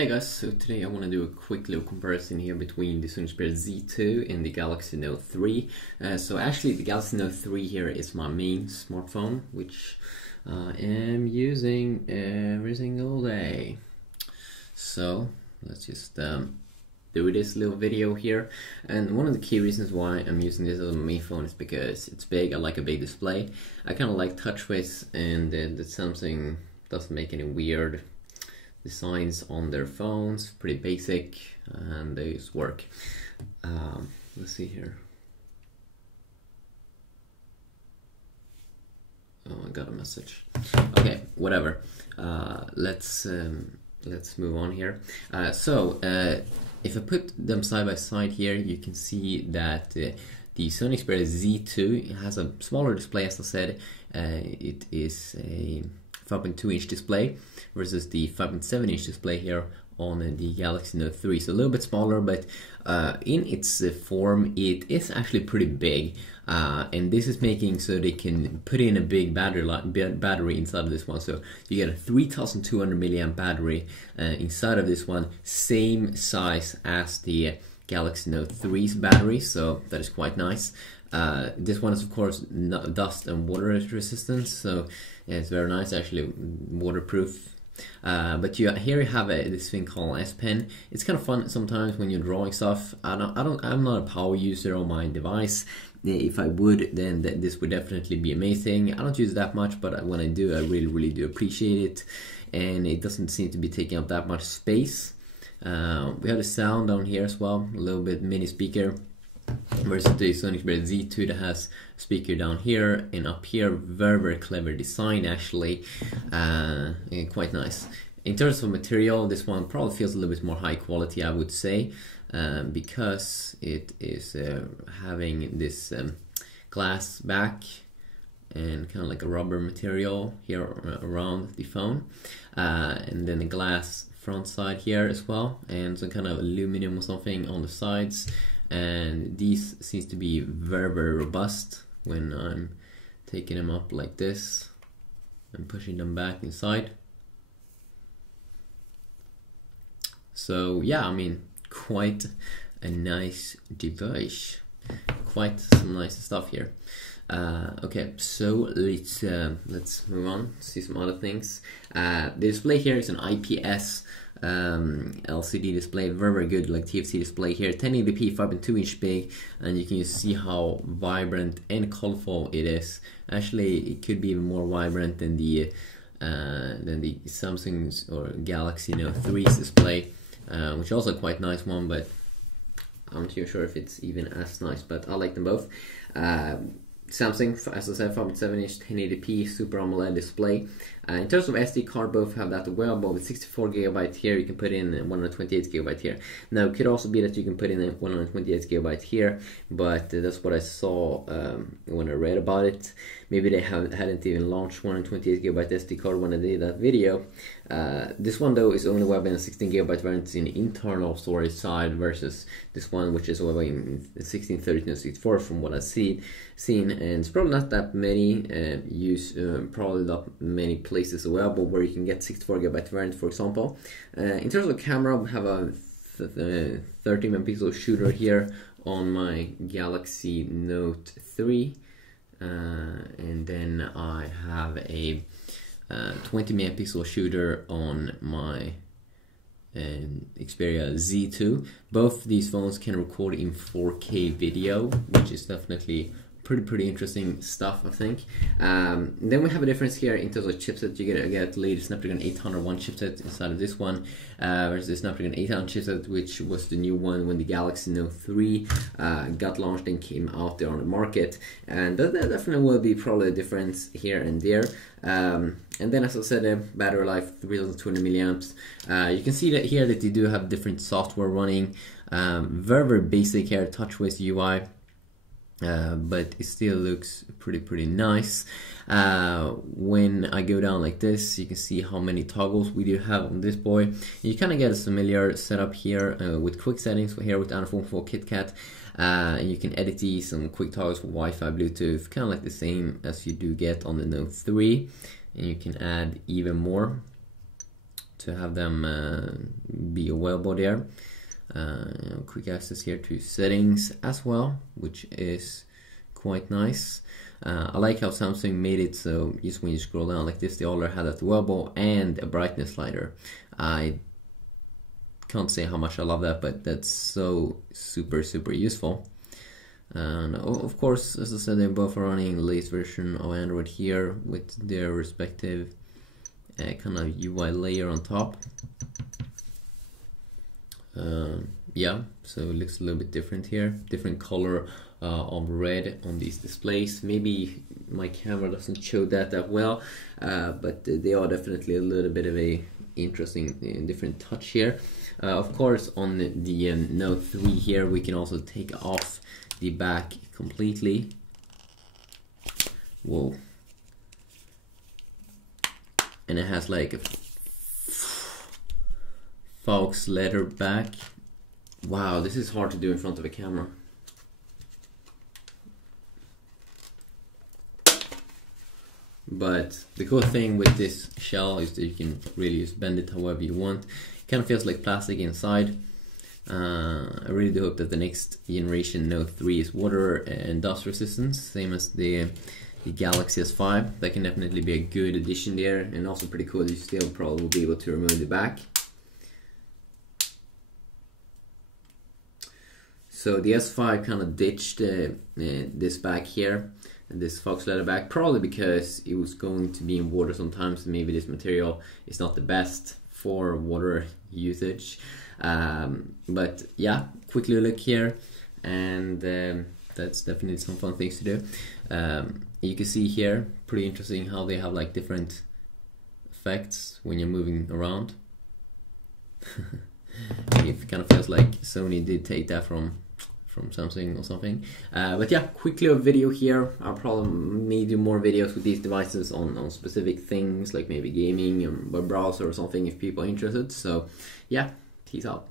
Hey guys, so today I want to do a quick little comparison here between the Sony Xperia Z2 and the Galaxy Note 3. So actually the Galaxy Note 3 here is my main smartphone, which I am using every single day. So let's just do this little video here. And one of the key reasons why I'm using this as a main phone is because it's big. I like a big display. I kind of like TouchWiz, and the Samsung doesn't make any weird designs on their phones. Pretty basic, and they just work. Let's see here. Oh, I got a message. Okay, whatever. Let's move on here. If I put them side by side here, you can see that the Sony Xperia Z2 has a smaller display. As I said, it is a 5.2-inch display versus the 5.7-inch display here on the Galaxy Note 3. So a little bit smaller, but in its form, it is actually pretty big. And this is making so they can put in a big battery inside of this one. So you get a 3200 milliamp battery inside of this one, same size as the Galaxy Note 3's battery. So that is quite nice. This one is of course dust and water resistant, so yeah, it's very nice, actually waterproof. But here you have this thing called S Pen. It's kind of fun sometimes when you're drawing stuff. I'm not a power user on my device. If I would, then this would definitely be amazing. I don't use it that much, but when I do, I really do appreciate it, and it doesn't seem to be taking up that much space. We have the sound down here as well, a little bit mini speaker, versus the Sony Xperia Z2 that has a speaker down here and up here. Very clever design, actually, quite nice. In terms of material, this one probably feels a little bit more high quality, I would say, because it is having this glass back and kind of like a rubber material here around the phone, and then the glass front side here as well, and some kind of aluminum or something on the sides. And these seems to be very robust when I'm taking them up like this and pushing them back inside. So yeah, I mean, quite a nice device. Quite some nice stuff here. Okay, so let's move on, see some other things. The display here is an IPS LCD display, very good, like TFT display here, 1080p, 5.2-inch big, and you can just see how vibrant and colorful it is. Actually, it could be even more vibrant than the Samsung's or Galaxy Note 3's display, which is also quite nice one, but I'm not too sure if it's even as nice, but I like them both. Samsung, as I said, 5.7-inch 1080p Super AMOLED display. In terms of SD card, both have that as well, but with 64GB here, you can put in 128GB here. Now, it could also be that you can put in 128GB here, but that's what I saw when I read about it. Maybe they hadn't even launched 128GB SD card when I did that video. This one, though, is only available in a 16GB variant in the internal storage side, versus this one, which is available in 16, 32, and 64 from what I've seen. And it's probably not that many probably not many places available where you can get 64GB variant, for example. In terms of camera, we have a 30-megapixel shooter here on my Galaxy Note 3, and then I have a 20-megapixel shooter on my Xperia Z2. Both these phones can record in 4K video, which is definitely pretty interesting stuff, I think. Then we have a difference here in terms of chipset. You get the latest Snapdragon 801 chipset inside of this one, versus the Snapdragon 800 chipset, which was the new one when the Galaxy Note 3 got launched and came out there on the market. And that definitely will be probably a difference here and there. And then, as I said, battery life 3200 milliamps. You can see that here that you do have different software running. Very basic here, TouchWiz UI. But it still looks pretty nice. When I go down like this, you can see how many toggles we do have on this boy. You kind of get a familiar setup here with quick settings here with Anaphone for KitKat. You can edit these, some quick toggles for Wi-Fi, Bluetooth, kind of like the same as you do get on the Note 3. And you can add even more to have them be available there. Quick access here to settings as well, which is quite nice. I like how Samsung made it so just when you scroll down like this, they already had that available and a brightness slider. I can't say how much I love that, but that's so super useful. And of course, as I said, they're both running the latest version of Android here with their respective kind of UI layer on top. Yeah, so it looks a little bit different here. Different color of red on these displays. Maybe my camera doesn't show that well, but they are definitely a little bit of a interesting different touch here. Of course, on the Note 3 here, we can also take off the back completely. Whoa. And it has like a Fox leather back. Wow, this is hard to do in front of a camera. But the cool thing with this shell is that you can really just bend it however you want. It kind of feels like plastic inside. I really do hope that the next generation Note 3 is water and dust resistant, same as the Galaxy S5. That can definitely be a good addition there, and also pretty cool. You still probably will be able to remove the back. So the S5 kind of ditched this back here, this Fox leather back, probably because it was going to be in water sometimes. Maybe this material is not the best for water usage. But yeah, quickly look here, and that's definitely some fun things to do. You can see here, pretty interesting how they have like different effects when you're moving around. It kind of feels like Sony did take that from Samsung or something. But yeah, quickly a video here. I'll probably maybe do more videos with these devices on specific things, like maybe gaming or browser or something if people are interested. So yeah, peace out.